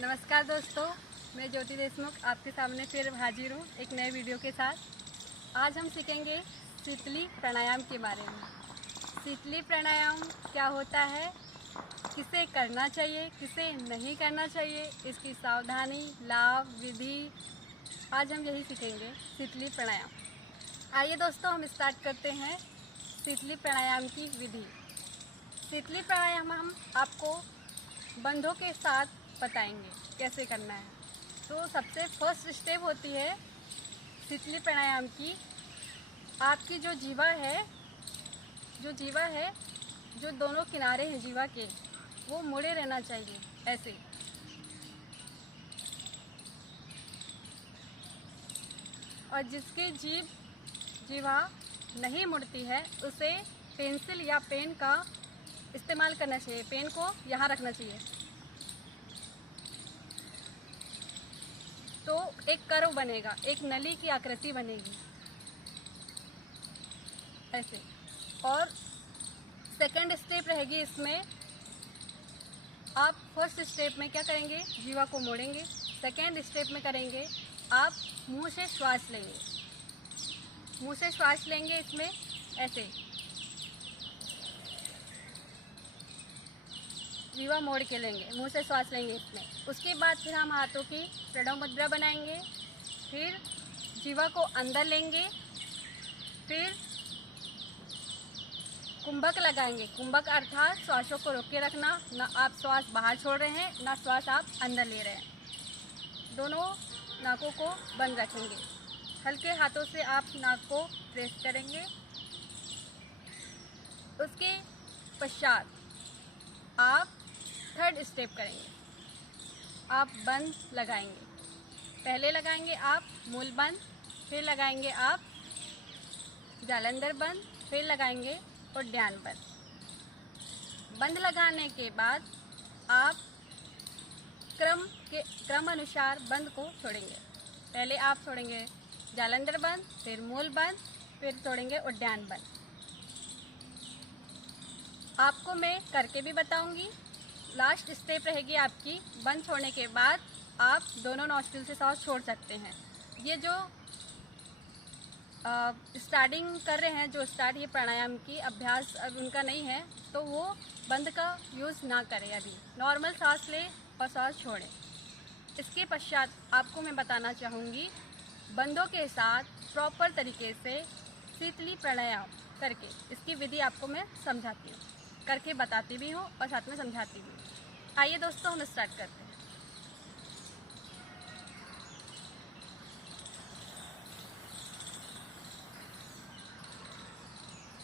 नमस्कार दोस्तों, मैं ज्योति देशमुख आपके सामने फिर हाजिर हूँ एक नए वीडियो के साथ। आज हम सीखेंगे शीतली प्राणायाम के बारे में। शीतली प्राणायाम क्या होता है, किसे करना चाहिए, किसे नहीं करना चाहिए, इसकी सावधानी, लाभ, विधि, आज हम यही सीखेंगे शीतली प्राणायाम। आइए दोस्तों, हम स्टार्ट करते हैं शीतली प्राणायाम की विधि। शीतली प्राणायाम हम आपको बंधों के साथ बताएंगे कैसे करना है। तो सबसे फर्स्ट स्टेप होती है शीतली प्राणायाम की। आपकी जो जीवा है, जो दोनों किनारे हैं जीवा के, वो मुड़े रहना चाहिए ऐसे। और जिसकी जीवा नहीं मुड़ती है उसे पेंसिल या पेन का इस्तेमाल करना चाहिए। पेन को यहाँ रखना चाहिए तो एक कर्व बनेगा, एक नली की आकृति बनेगी ऐसे। और सेकंड स्टेप रहेगी इसमें। आप फर्स्ट स्टेप में क्या करेंगे, जीवा को मोड़ेंगे। सेकंड स्टेप में करेंगे आप मुंह से श्वास लेंगे। मुंह से श्वास लेंगे इसमें ऐसे, जीवा मोड़ के लेंगे, मुंह से श्वास लेंगे इसमें। उसके बाद फिर हम हाथों की प्रणव मुद्रा बनाएंगे। फिर जीवा को अंदर लेंगे। फिर कुंभक लगाएंगे। कुंभक अर्थात श्वासों को रोक के रखना, ना आप श्वास बाहर छोड़ रहे हैं ना श्वास आप अंदर ले रहे हैं। दोनों नाकों को बंद रखेंगे। हल्के हाथों से आप नाक को प्रेस करेंगे। उसके पश्चात आप थर्ड स्टेप करेंगे। आप बंद लगाएंगे। पहले लगाएंगे आप मूल बंद, फिर लगाएंगे आप जालंधर बंद, फिर लगाएंगे उद्यान बंद। बंद लगाने के बाद आप क्रम अनुसार बंद को छोड़ेंगे। पहले आप छोड़ेंगे जालंधर बंद, फिर मूल बंद, फिर छोड़ेंगे उद्यान बंद। आपको मैं करके भी बताऊंगी। लास्ट स्टेप रहेगी आपकी, बंद छोड़ने के बाद आप दोनों नॉस्ट्रिल से सांस छोड़ सकते हैं। ये जो स्टार्टिंग कर रहे हैं, जो स्टार्ट ये प्राणायाम की अभ्यास अब उनका नहीं है, तो वो बंद का यूज़ ना करें। अभी नॉर्मल सांस लें और सांस छोड़ें। इसके पश्चात आपको मैं बताना चाहूँगी बंदों के साथ प्रॉपर तरीके से शीतली प्राणायाम करके, इसकी विधि आपको मैं समझाती हूँ, करके बताती भी हूँ और साथ में समझाती भी हूँ। आइए दोस्तों, हम स्टार्ट करते हैं।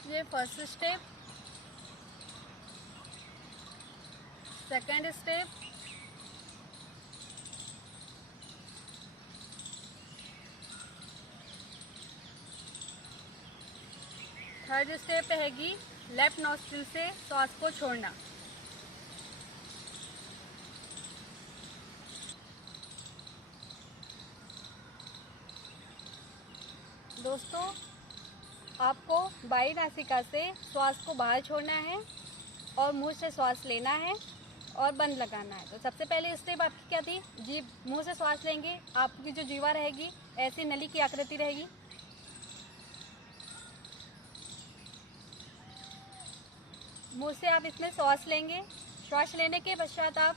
ये first step, second step, third step रहेगी लेफ्ट नॉस्ट्रिल से श्वास को छोड़ना। दोस्तों, आपको बाई नासिका से श्वास को बाहर छोड़ना है और मुंह से श्वास लेना है और बंद लगाना है। तो सबसे पहले स्टेप आपकी क्या थी, जीभ मुंह से श्वास लेंगे। आपकी जो जीवा रहेगी ऐसी नली की आकृति रहेगी। मुंह से आप इसमें श्वास लेंगे। श्वास लेने के पश्चात आप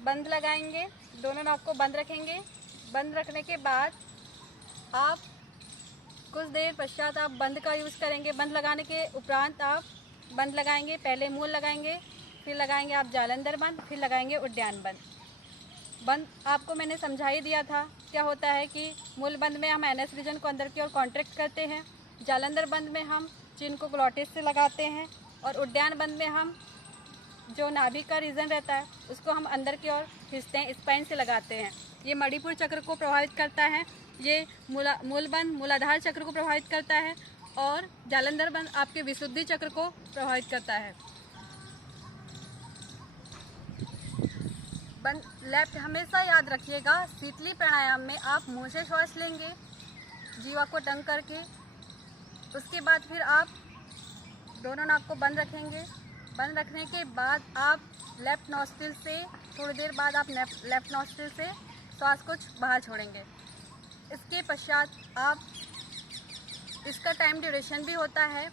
बंद लगाएंगे, दोनों नाक को बंद रखेंगे। बंद रखने के बाद आप कुछ देर पश्चात आप बंद का यूज़ करेंगे। बंद लगाने के उपरांत आप बंद लगाएंगे। पहले मूल लगाएंगे, फिर लगाएंगे आप जालंधर बंद, फिर लगाएंगे उद्यान बंद। बंद आपको मैंने समझा ही दिया था। क्या होता है कि मूल बंद में हम एनएस रीजन को अंदर की ओर कॉन्ट्रैक्ट करते हैं। जालंधर बंद में हम चिन को ग्लॉटिस से लगाते हैं। और उद्यान बंद में हम जो नाभि का रीजन रहता है उसको हम अंदर की ओर खींचते हैं, स्पाइन से लगाते हैं। ये मणिपुर चक्र को प्रभावित करता है। ये मूल बंद मूलाधार चक्र को प्रभावित करता है। और जालंधर बंद आपके विशुद्धि चक्र को प्रभावित करता है। बंद लेफ्ट हमेशा याद रखिएगा, शीतली प्राणायाम में आप मुंह से श्वास लेंगे जीवा को टंग करके। उसके बाद फिर आप दोनों नाक को बंद रखेंगे। बंद रखने के बाद आप लेफ्ट नॉस्ट्रिल से थोड़ी देर बाद आप लेफ्ट नॉस्ट्रिल से श्वास को बाहर छोड़ेंगे। इसके पश्चात आप इसका टाइम ड्यूरेशन भी होता है,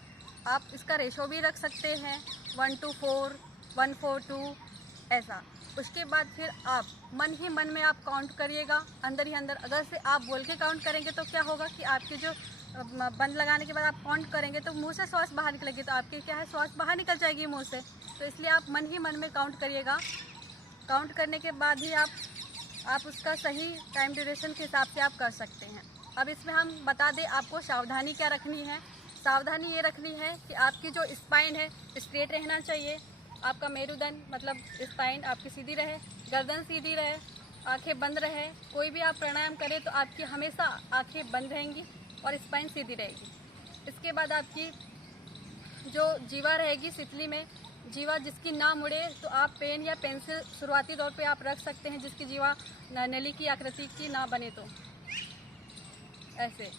आप इसका रेशो भी रख सकते हैं 1:4, 1:4:2 ऐसा। उसके बाद फिर आप मन ही मन में आप काउंट करिएगा अंदर ही अंदर। अगर से आप बोल के काउंट करेंगे तो क्या होगा कि आपके जो बंद लगाने के बाद आप काउंट करेंगे तो मुंह से श्वास बाहर निकलेगी, तो आपकी क्या है श्वास बाहर निकल जाएगी मुंह से। तो इसलिए आप मन ही मन में काउंट करिएगा। काउंट करने के बाद ही आप उसका सही टाइम ड्यूरेशन के हिसाब से आप कर सकते हैं। अब इसमें हम बता दें आपको सावधानी क्या रखनी है। सावधानी ये रखनी है कि आपकी जो स्पाइन है स्ट्रेट रहना चाहिए, आपका मेरुदंड मतलब स्पाइन आपकी सीधी रहे, गर्दन सीधी रहे, आंखें बंद रहे। कोई भी आप प्राणायाम करें तो आपकी हमेशा आंखें बंद रहेंगी और स्पाइन सीधी रहेगी। इसके बाद आपकी जो जीवा रहेगी सितली में, जीवा जिसकी ना मुड़े तो आप पेन या पेंसिल शुरुआती तौर पे आप रख सकते हैं, जिसकी जीवा नली की आकृति की ना बने तो ऐसे।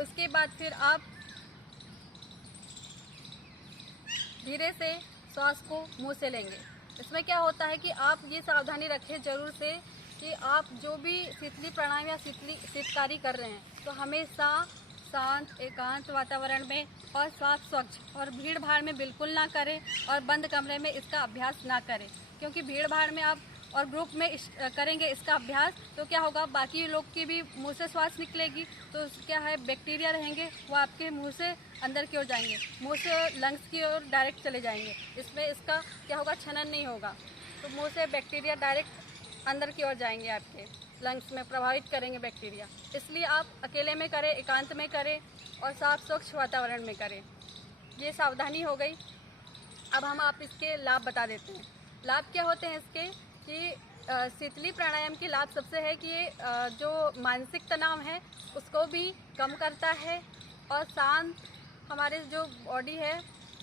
उसके बाद फिर आप धीरे से श्वास को मुंह से लेंगे। इसमें क्या होता है कि आप ये सावधानी रखें जरूर से कि आप जो भी शीतली प्राणायाम या शीतकारी कर रहे हैं तो हमेशा शांत एकांत वातावरण में और साफ स्वच्छ और भीड़ भाड़ में बिल्कुल ना करें और बंद कमरे में इसका अभ्यास ना करें। क्योंकि भीड़ भाड़ में आप और ग्रुप में करेंगे इसका अभ्यास तो क्या होगा, बाकी लोग की भी मुंह से श्वास निकलेगी तो क्या है बैक्टीरिया रहेंगे वो आपके मुंह से अंदर की ओर जाएंगे, मुंह से लंग्स की ओर डायरेक्ट चले जाएंगे। इसमें इसका क्या होगा, छनन नहीं होगा, तो मुंह से बैक्टीरिया डायरेक्ट अंदर की ओर जाएंगे, आपके लंग्स में प्रभावित करेंगे बैक्टीरिया। इसलिए आप अकेले में करें, एकांत में करें और साफ स्वच्छ वातावरण में करें। ये सावधानी हो गई। अब हम आप इसके लाभ बता देते हैं। लाभ क्या होते हैं इसके कि शीतली प्राणायाम की लाभ सबसे है कि ये जो मानसिक तनाव है उसको भी कम करता है और शांत हमारे जो बॉडी है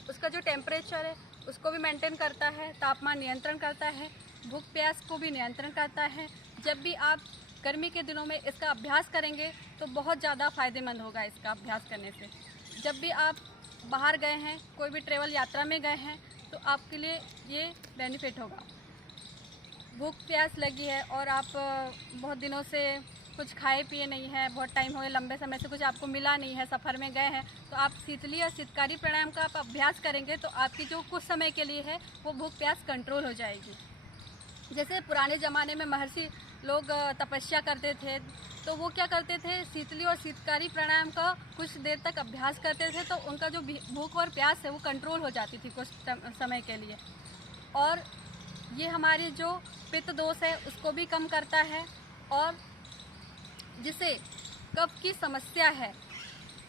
उसका जो टेम्परेचर है उसको भी मेंटेन करता है, तापमान नियंत्रण करता है, भूख प्यास को भी नियंत्रण करता है। जब भी आप गर्मी के दिनों में इसका अभ्यास करेंगे तो बहुत ज़्यादा फ़ायदेमंद होगा इसका अभ्यास करने से। जब भी आप बाहर गए हैं, कोई भी ट्रेवल यात्रा में गए हैं तो आपके लिए ये बेनिफिट होगा। भूख प्यास लगी है और आप बहुत दिनों से कुछ खाए पिए नहीं है, बहुत टाइम हो गया, लंबे समय से कुछ आपको मिला नहीं है, सफ़र में गए हैं, तो आप शीतली और शीतकारी प्राणायाम का आप अभ्यास करेंगे तो आपकी जो कुछ समय के लिए है वो भूख प्यास कंट्रोल हो जाएगी। जैसे पुराने ज़माने में महर्षि लोग तपस्या करते थे तो वो क्या करते थे, शीतली और शीतकारी प्राणायाम का कुछ देर तक अभ्यास करते थे तो उनका जो भूख और प्यास है वो कंट्रोल हो जाती थी कुछ समय के लिए। और ये हमारी जो पित्त दोष है उसको भी कम करता है। और जिसे कफ की समस्या है,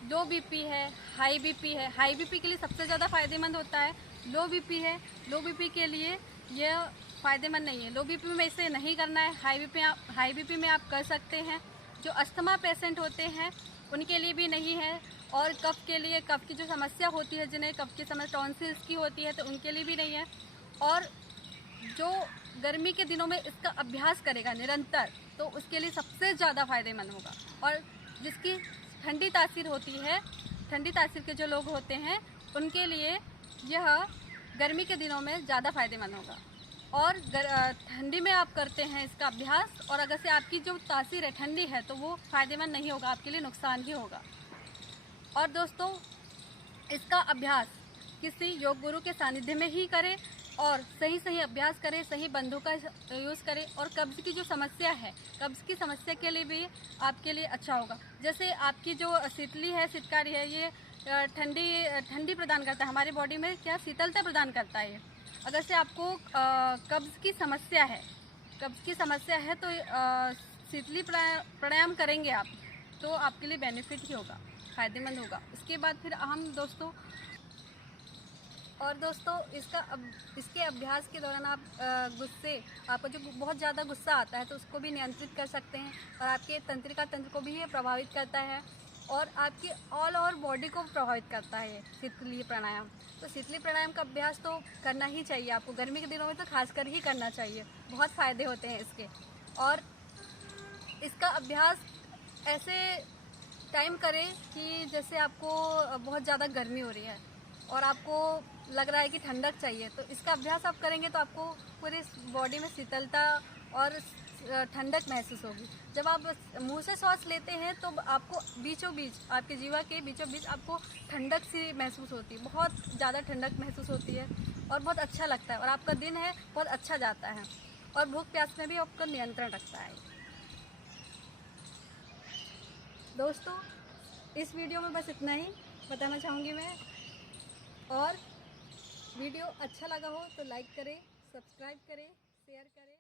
लो बीपी है, हाई बीपी है, हाई बीपी के लिए सबसे ज़्यादा फ़ायदेमंद होता है। लो बीपी है, लो बीपी के लिए यह फ़ायदेमंद नहीं है। लो बीपी में इसे नहीं करना है, हाई बीपी में आप कर सकते हैं। जो अस्थमा पेशेंट होते हैं उनके लिए भी नहीं है। और कफ के लिए, कफ की जो समस्या होती है, जिन्हें कफ की समस्या टॉन्सिल्स की होती है तो उनके लिए भी नहीं है। और जो गर्मी के दिनों में इसका अभ्यास करेगा निरंतर तो उसके लिए सबसे ज़्यादा फ़ायदेमंद होगा। और जिसकी ठंडी तासीर होती है, ठंडी तासीर के जो लोग होते हैं उनके लिए यह गर्मी के दिनों में ज़्यादा फ़ायदेमंद होगा। और ठंडी में आप करते हैं इसका अभ्यास और अगर से आपकी जो तासीर है ठंडी है तो वो फ़ायदेमंद नहीं होगा, आपके लिए नुकसान ही होगा। और दोस्तों, इसका अभ्यास किसी योग गुरु के सानिध्य में ही करें और सही अभ्यास करें, सही बंधों का यूज़ करें। और कब्ज़ की जो समस्या है, कब्ज़ की समस्या के लिए भी आपके लिए अच्छा होगा। जैसे आपकी जो शीतली है, शीतकारी है, ये ठंडी प्रदान करता है हमारी बॉडी में, क्या शीतलता प्रदान करता है। अगर से आपको कब्ज़ की समस्या है तो शीतली प्राणायाम करेंगे आप तो आपके लिए बेनिफिट ही होगा, फ़ायदेमंद होगा। इसके बाद फिर हम दोस्तों इसके अभ्यास के दौरान आप आपको जो बहुत ज़्यादा गुस्सा आता है तो उसको भी नियंत्रित कर सकते हैं और आपके तंत्रिका तंत्र को भी ये प्रभावित करता है और आपकी ऑल ओवर बॉडी को प्रभावित करता है शीतली प्राणायाम। तो शीतली प्राणायाम का अभ्यास तो करना ही चाहिए आपको, गर्मी के दिनों में तो खासकर ही करना चाहिए, बहुत फ़ायदे होते हैं इसके। और इसका अभ्यास ऐसे टाइम करें कि जैसे आपको बहुत ज़्यादा गर्मी हो रही है और आपको लग रहा है कि ठंडक चाहिए, तो इसका अभ्यास आप करेंगे तो आपको पूरे बॉडी में शीतलता और ठंडक महसूस होगी। जब आप मुंह से सांस लेते हैं तो आपको बीचों बीच, आपके जीवा के बीचों बीच आपको ठंडक सी महसूस होती है, बहुत ज़्यादा ठंडक महसूस होती है और बहुत अच्छा लगता है और आपका दिन है बहुत अच्छा जाता है और भूख प्यास में भी आपका नियंत्रण रखता है। दोस्तों, इस वीडियो में बस इतना ही बताना चाहूँगी मैं, और वीडियो अच्छा लगा हो तो लाइक करें, सब्सक्राइब करें, शेयर करें।